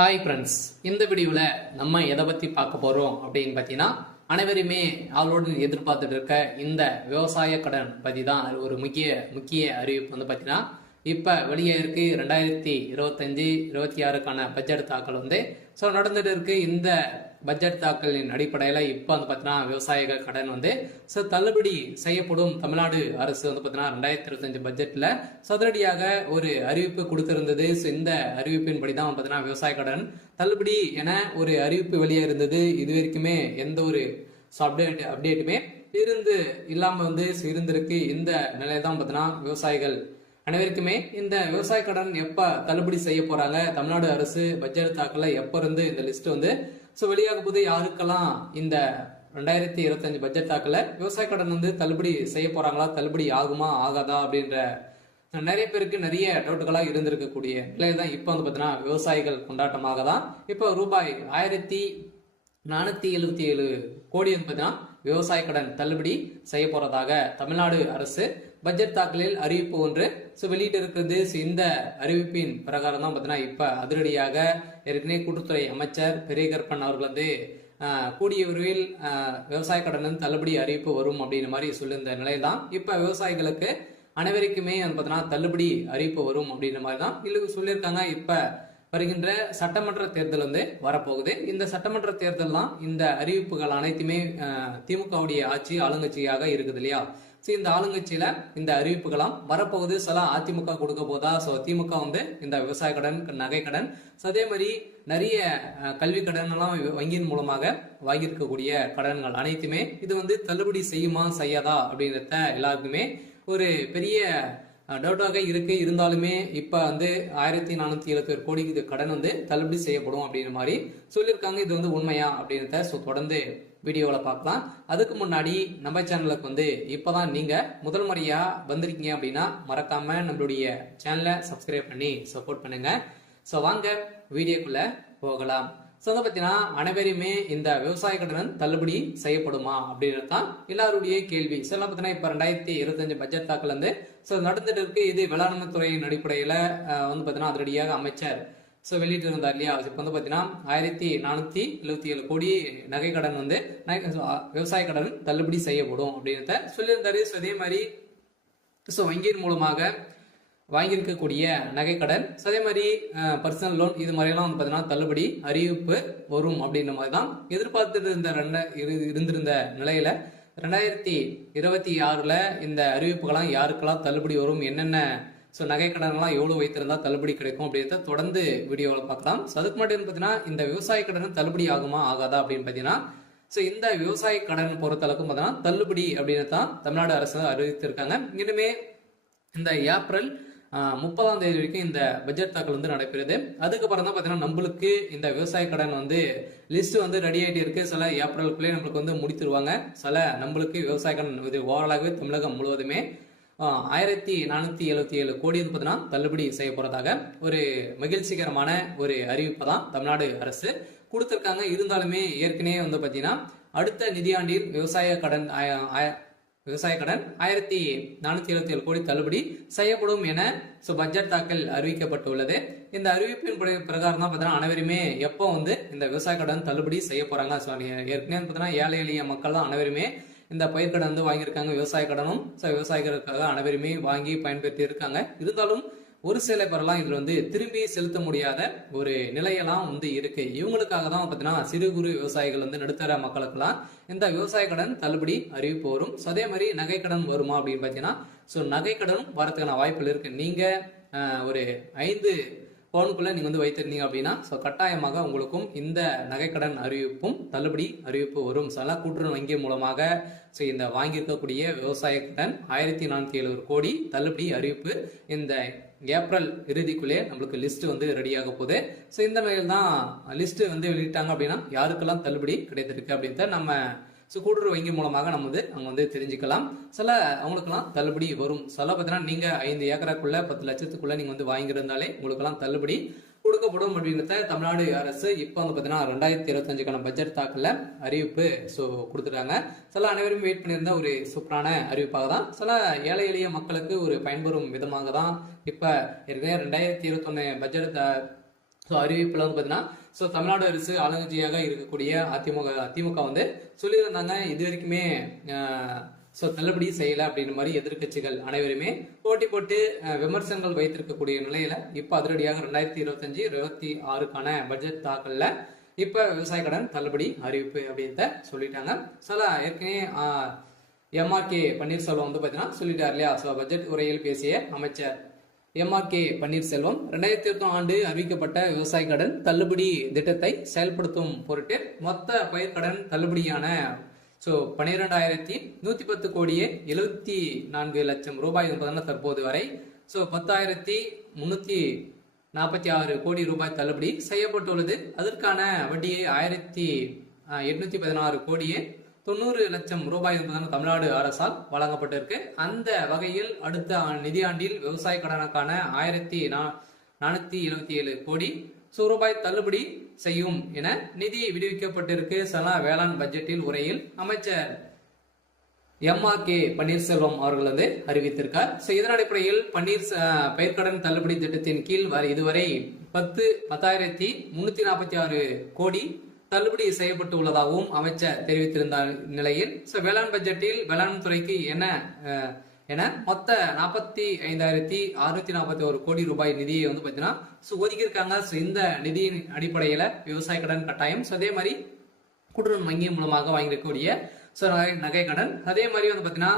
Hi friends, இந்த வீடியோவில் நம்ம எதை பற்றி பார்க்க போகிறோம் அப்படின்னு பார்த்தீங்கன்னா, அனைவருமே அவளோடு எதிர்பார்த்துட்டு இருக்க இந்த விவசாய கடன் பற்றி தான் ஒரு முக்கிய அறிவிப்பு வந்து பார்த்தீங்கன்னா, இப்போ வெளியே இருக்கு 2025-26க்கான பட்ஜெட் தாக்கல் வந்து நடந்துட்டு இருக்கு. இந்த பட்ஜெட் தாக்கலின் அடிப்படையில் இப்போ வந்து பார்த்தீங்கன்னா விவசாயிகள் கடன் வந்து தள்ளுபடி செய்யப்படும். தமிழ்நாடு அரசு வந்து பார்த்தீங்கன்னா 2025 பட்ஜெட்டில் சதுரடியாக ஒரு அறிவிப்பு கொடுத்திருந்தது. இந்த அறிவிப்பின்படி தான் பார்த்தீங்கன்னா விவசாய கடன் தள்ளுபடி என ஒரு அறிவிப்பு வெளியே இருந்தது. இது வரைக்குமே எந்த ஒரு அப்டேட்டுமே இல்லாமல் வந்து இருந்திருக்கு. இந்த நிலையை தான் பார்த்தீங்கன்னா விவசாயிகள் அனைவருக்குமே இந்த விவசாய கடன் எப்ப தள்ளுபடி செய்ய போறாங்க, தமிழ்நாடு அரசு பட்ஜெட் தாக்கல எப்ப இருந்து இந்த லிஸ்ட் வந்து வெளியாக போது, யாருக்கெல்லாம் இந்த 2025 பட்ஜெட் தாக்கல விவசாய கடன் வந்து தள்ளுபடி செய்ய போறாங்களா, தள்ளுபடி ஆகுமா ஆகாதா அப்படின்ற நிறைய பேருக்கு நிறைய டவுட்டுகளா இருந்திருக்கக்கூடிய நிலையில தான் இப்ப வந்து பாத்தீங்கன்னா விவசாயிகள் கொண்டாட்டமாக தான் இப்ப ரூபாய் 1477 கோடி வந்து பாத்தீங்கன்னா விவசாய கடன் தள்ளுபடி செய்ய போறதாக தமிழ்நாடு அரசு பட்ஜெட் தாக்கலில் அறிவிப்பு ஒன்று வெளியிட்டு இருக்கிறது. இந்த அறிவிப்பின் பிரகாரம் தான் பார்த்தீங்கன்னா இப்ப அதிரடியாக ஏற்கனவே கூட்டுத்துறை அமைச்சர் பெரியகற்பன் அவர்கள் வந்து கூடிய விரைவில் விவசாய கடன் தள்ளுபடி அறிவிப்பு வரும் அப்படின்ற மாதிரி சொல்லியிருந்த நிலையில தான் இப்ப விவசாயிகளுக்கு அனைவருக்குமே பார்த்தீங்கன்னா தள்ளுபடி அறிவிப்பு வரும் அப்படின்ற மாதிரி தான் சொல்லியிருக்காங்க. இப்ப வருகின்ற சட்டமன்ற தேர்தல் வந்து வரப்போகுது. இந்த சட்டமன்ற தேர்தல்லாம் இந்த அறிவிப்புகள் அனைத்துமே திமுகவுடைய ஆட்சி ஆளுங்கட்சியாக இருக்குது இல்லையா. இந்த ஆளுங்கட்சியில இந்த அறிவிப்புகளாம் வரப்போகுது. சில அதிமுக கொடுக்க போதா, திமுக வந்து இந்த விவசாய கடன், நகை கடன், அதே மாதிரி நிறைய கல்வி கடன் எல்லாம் வங்கியின் மூலமாக வாங்கியிருக்கக்கூடிய கடன்கள் அனைத்துமே இது வந்து தள்ளுபடி செய்யுமா செய்யாதா அப்படின்றத எல்லாருக்குமே ஒரு பெரிய டவுட்டாக இருக்கு. இருந்தாலுமே இப்ப வந்து 1477 கோடி இது கடன் வந்து தள்ளுபடி செய்யப்படும் அப்படின்ற மாதிரி சொல்லியிருக்காங்க. இது வந்து உண்மையா அப்படின்றத தொடர்ந்து வீடியோவில் பார்க்கலாம். அதுக்கு முன்னாடி நம்ம சேனலுக்கு வந்து இப்பதான் நீங்க முதல் முறையா வந்திருக்கீங்க அப்படின்னா மறக்காம நம்மளுடைய சேனலை சப்ஸ்கிரைப் பண்ணி சப்போர்ட் பண்ணுங்க. வாங்க வீடியோக்குள்ள போகலாம். வந்து பார்த்தீங்கன்னா அனைவருமே இந்த விவசாய கடன் தள்ளுபடி செய்யப்படுமா அப்படின்றது தான் எல்லாருடைய கேள்வி. பார்த்தீங்கன்னா இப்ப 2025 பட்ஜெட் தாக்கல் வந்து நடந்துட்டு இருக்கு. இது வேளாண்மை துறையின் அடிப்படையில வந்து பார்த்தீங்கன்னா அதிரடியாக அமைச்சர் வெளியிட்டு இருந்தார் இல்லையா. இப்ப வந்து பாத்தீங்கன்னா 1477 கோடி நகை கடன் வந்து விவசாய கடன் தள்ளுபடி செய்யப்படும் அப்படின்றத சொல்லியிருந்தாரு. அதே மாதிரி வங்கியின் மூலமாக வாங்கியிருக்கக்கூடிய நகை கடன், அதே மாதிரி பர்சனல் லோன், இது மாதிரிலாம் வந்து பார்த்தீங்கன்னா தள்ளுபடி அறிவிப்பு வரும் அப்படின்ற மாதிரி தான் எதிர்பார்த்துட்டு இருந்திருந்த நிலையில 2026ல இந்த அறிவிப்புகளாம் யாருக்கெல்லாம் தள்ளுபடி வரும், என்னென்ன நகை கடன்லாம் எவ்வளவு வைத்திருந்தா தள்ளுபடி கிடைக்கும் அப்படின்றத தொடர்ந்து வீடியோவில் பார்க்கலாம். அதுக்கு மட்டும் பார்த்தீங்கன்னா இந்த விவசாய கடன் தள்ளுபடி ஆகுமா ஆகாதா அப்படின்னு பார்த்தீங்கன்னா இந்த விவசாய கடன் பொறுத்தளவுக்கும் பார்த்தீங்கன்னா தள்ளுபடி அப்படின்னு தான் தமிழ்நாடு அரசு அறிவித்திருக்காங்க. இனிமே இந்த ஏப்ரல் 30ஆம் தேதி வரைக்கும் இந்த பட்ஜெட் தாக்கல் வந்து நடைபெறுது. அதுக்கப்புறம் தான் பார்த்தீங்கன்னா நம்மளுக்கு இந்த விவசாய கடன் வந்து லிஸ்ட் வந்து ரெடி ஆகிட்டு இருக்கு. சில ஏப்ரலுக்குள்ளே நம்மளுக்கு வந்து முடித்துருவாங்க. சில நம்மளுக்கு விவசாய கடன் இது ஓவராலாகவே தமிழகம் முழுவதுமே 1477 கோடி வந்து பார்த்தீங்கன்னா தள்ளுபடி செய்ய போறதாக ஒரு மகிழ்ச்சிகரமான ஒரு அறிவிப்பை தான் தமிழ்நாடு அரசு கொடுத்திருக்காங்க. இருந்தாலுமே ஏற்கனவே வந்து பார்த்தீங்கன்னா அடுத்த நிதியாண்டில் விவசாய கடன் 1477 கோடி தள்ளுபடி செய்யப்படும் என பட்ஜெட் தாக்கல் அறிவிக்கப்பட்டுள்ளது. இந்த அறிவிப்பின் பிரகாரம் தான் பார்த்தீங்கன்னா அனைவருமே எப்போ வந்து இந்த விவசாய கடன் தள்ளுபடி செய்ய போறாங்க. ஏற்கனவே பார்த்தீங்கன்னா ஏழை எளிய மக்கள் தான் அனைவருமே இந்த பயிர்க்கடன் வந்து வாங்கியிருக்காங்க. விவசாய கடனும் விவசாயிகளுக்காக அனைவருமே வாங்கி பயன்பெற்று இருக்காங்க. இருந்தாலும் ஒரு சில பேரெல்லாம் இதுல வந்து திரும்பி செலுத்த முடியாத ஒரு நிலையெல்லாம் வந்து இருக்கு. இவங்களுக்காக தான் பார்த்தீங்கன்னா சிறு குறு விவசாயிகள் வந்து நடுத்தர மக்களுக்கெல்லாம் இந்த விவசாய கடன் தள்ளுபடி அறிவிப்பு வரும். அதே மாதிரி நகை கடன் வருமா அப்படின்னு பார்த்தீங்கன்னா நகை கடனும் வரதுக்கான வாய்ப்புகள் இருக்கு. நீங்க ஒரு 5 பவுனுக்குள்ள நீங்க வந்து வைத்திருந்தீங்க அப்படின்னா கட்டாயமாக உங்களுக்கும் இந்த நகைக்கடன் அறிவிப்பும் தள்ளுபடி அறிவிப்பு வரும். சில கூட்டுறவு வங்கி மூலமாக இந்த வாங்கியிருக்கக்கூடிய விவசாய கடன் 1477 கோடி தள்ளுபடி அறிவிப்பு இந்த ஏப்ரல் இறுதிக்குள்ளே நம்மளுக்கு லிஸ்ட் வந்து ரெடியாக போகுது. இந்த நிலையில் தான் லிஸ்ட் வந்து வெளியிட்டாங்க அப்படின்னா யாருக்கெல்லாம் தள்ளுபடி கிடைத்திருக்கு அப்படின்றத நம்ம கூட்டுறவு வங்கி மூலமாக நம்ம வந்து அங்க வந்து தெரிஞ்சுக்கலாம். சில அவங்களுக்கெல்லாம் தள்ளுபடி வரும். சில பார்த்தீங்கன்னா நீங்க 5 ஏக்கராக்குள்ள 10 லட்சத்துக்குள்ள நீங்க வந்து வாங்கியிருந்தாலே உங்களுக்கெல்லாம் தள்ளுபடி கொடுக்கப்படும் அப்படின்றத தமிழ்நாடு அரசு இப்போ வந்து பார்த்தீங்கன்னா 2025க்கான பட்ஜெட் தாக்கல அறிவிப்பு கொடுத்துருக்காங்க. சில அனைவரும் வெயிட் பண்ணியிருந்த ஒரு சூப்பரான அறிவிப்பாக தான், சில ஏழை எளிய மக்களுக்கு ஒரு பயன்பெறும் விதமாக தான் இப்ப ஏற்கனவே 2021 பட்ஜெட் அறிவிப்புல வந்து பாத்தீங்கன்னா தமிழ்நாடு அரசு ஆளுங்கட்சியாக இருக்கக்கூடிய திமுக வந்து சொல்லியிருந்தாங்க இது வரைக்குமே தள்ளுபடி செய்யல அப்படின்ற மாதிரி எதிர்கட்சிகள் அனைவருமே போட்டி போட்டு விமர்சனங்கள் வைத்திருக்கக்கூடிய நிலையில இப்ப அதிரடியாக 2025-26க்கான பட்ஜெட் தாக்கல்ல இப்ப விவசாய கடன் தள்ளுபடி அறிவிப்பு அப்படின்றத சொல்லிட்டாங்க. ஏற்கனவே எம்ஆர்கே பன்னீர்செல்வம் வந்து பாத்தீங்கன்னா சொல்லிட்டார் இல்லையா. பட்ஜெட் உரையில் பேசிய அமைச்சர் எம்ஆர்கே பன்னீர்செல்வம் 2021 ஆண்டு அறிவிக்கப்பட்ட விவசாய கடன் தள்ளுபடி திட்டத்தை செயல்படுத்தும் பொருட்டு மொத்த பயிர்கடன் தள்ளுபடியான 12,110 கோடியே 74 லட்சம் ரூபாய் என்பதான தற்போது வரை 10,346 கோடி ரூபாய் தள்ளுபடி செய்யப்பட்டுள்ளது. அதற்கான வட்டியை 1,816 கோடியே 90 லட்சம் ரூபாய் என்பதான தமிழ்நாடு அரசால் வழங்கப்பட்டிருக்கு. அந்த வகையில் அடுத்த நிதியாண்டில் விவசாய கடனுக்கான 1,477 கோடி ரூபாய் தள்ளுபடி செய்யும் என நிதி விடுவிக்கப்பட்டிருக்கு. வேளாண் பட்ஜெட்டில் உரையில் அமைச்சர் எம்ஆர்கே பன்னீர்செல்வம் அவர்கள் வந்து அறிவித்திருக்கார். இதன் அடிப்படையில் பயிர்க்கடன் தள்ளுபடி திட்டத்தின் கீழ் இதுவரை 10,346 கோடி தள்ளுபடி செய்யப்பட்டு உள்ளதாகவும் அமைச்சர் தெரிவித்திருந்த நிலையில் வேளாண் பட்ஜெட்டில் வேளாண் துறைக்கு என மொத்த 45,641 கோடி ரூபாய் நிதியை வந்து பாத்தீங்கன்னா ஒதுக்கியிருக்காங்க. இந்த நிதியின் அடிப்படையில விவசாய கடன் கட்டாயம் அதே மாதிரி கூட்டுறவு வங்கி மூலமாக வாங்கியிருக்கக்கூடிய நகை கடன் அதே மாதிரி வந்து பாத்தீங்கன்னா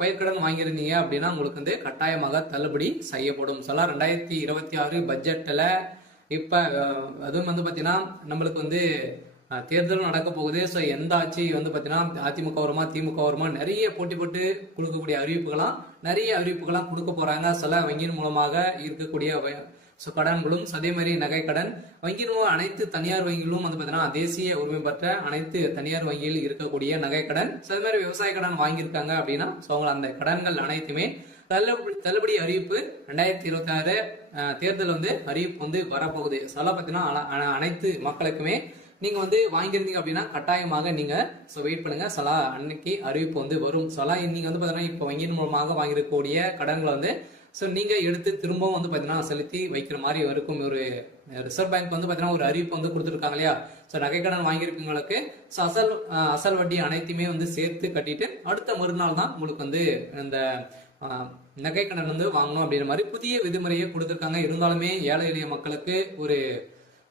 பயிர்க்கடன் வாங்கியிருந்தீங்க அப்படின்னா உங்களுக்கு வந்து கட்டாயமாக தள்ளுபடி செய்யப்படும். 2026 பட்ஜெட்ல இப்ப அதுவும் வந்து பாத்தீங்கன்னா நம்மளுக்கு வந்து தேர்தலும் நடக்க போகுது. எந்த ஆட்சி வந்து பாத்தீங்கன்னா அதிமுக வருமா திமுக வருமா நிறைய போட்டி போட்டு கொடுக்கக்கூடிய நிறைய அறிவிப்புகளாம் கொடுக்க போறாங்க. வங்கியின் மூலமாக இருக்கக்கூடிய கடன்களும் அதே மாதிரி நகை கடன் வங்கியின் மூலம் அனைத்து தனியார் வங்கிகளும் வந்து பாத்தீங்கன்னா தேசிய உரிமை பெற்ற அனைத்து தனியார் வங்கியில் இருக்கக்கூடிய நகை கடன் அதே மாதிரி விவசாய கடன் வாங்கியிருக்காங்க அப்படின்னா அந்த கடன்கள் அனைத்துமே தள்ளுபடி அறிவிப்பு 2026 தேர்தல் வந்து அறிவிப்பு வந்து வரப்போகுது. பாத்தீங்கன்னா அனைத்து மக்களுக்குமே நீங்க வந்து வாங்கியிருந்தீங்க அப்படின்னா கட்டாயமாக நீங்க வெயிட் பண்ணுங்க. அன்னைக்கு அறிவிப்பு வந்து வரும். நீங்க வந்து பாத்தீங்கன்னா இப்ப வங்கியின் மூலமாக வாங்கியிருக்கக்கூடிய கடன்களை வந்து நீங்க எடுத்து திரும்பவும் வந்து பாத்தீங்கன்னா செலுத்தி வைக்கிற மாதிரி இருக்கும். ஒரு ரிசர்வ் பேங்க் வந்து பாத்தீங்கன்னா ஒரு அறிவிப்பு வந்து கொடுத்துருக்காங்க இல்லையா. நகை கடன் வாங்கியிருக்கவங்களுக்கு அசல் வட்டி அனைத்துமே வந்து சேர்த்து கட்டிட்டு அடுத்த மறுநாள் தான் உங்களுக்கு வந்து இந்த நகை கடன் வந்து வாங்கணும் அப்படின்ற மாதிரி புதிய விதிமுறையை கொடுத்துருக்காங்க. இருந்தாலுமே ஏழை எளிய மக்களுக்கு ஒரு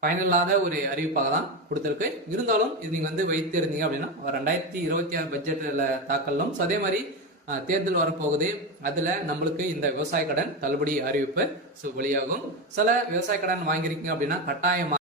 பயனில்லாத ஒரு அறிவிப்பாக தான் கொடுத்துருக்கு. இருந்தாலும் இது நீங்க வந்து வைத்து இருந்தீங்க அப்படின்னா 2026 பட்ஜெட்ல தாக்கலும் அதே மாதிரி தேர்தல் வரப்போகுது. அதுல நம்மளுக்கு இந்த விவசாய கடன் தள்ளுபடி அறிவிப்பு வெளியாகும். விவசாய கடன் வாங்கியிருக்கீங்க அப்படின்னா கட்டாயமா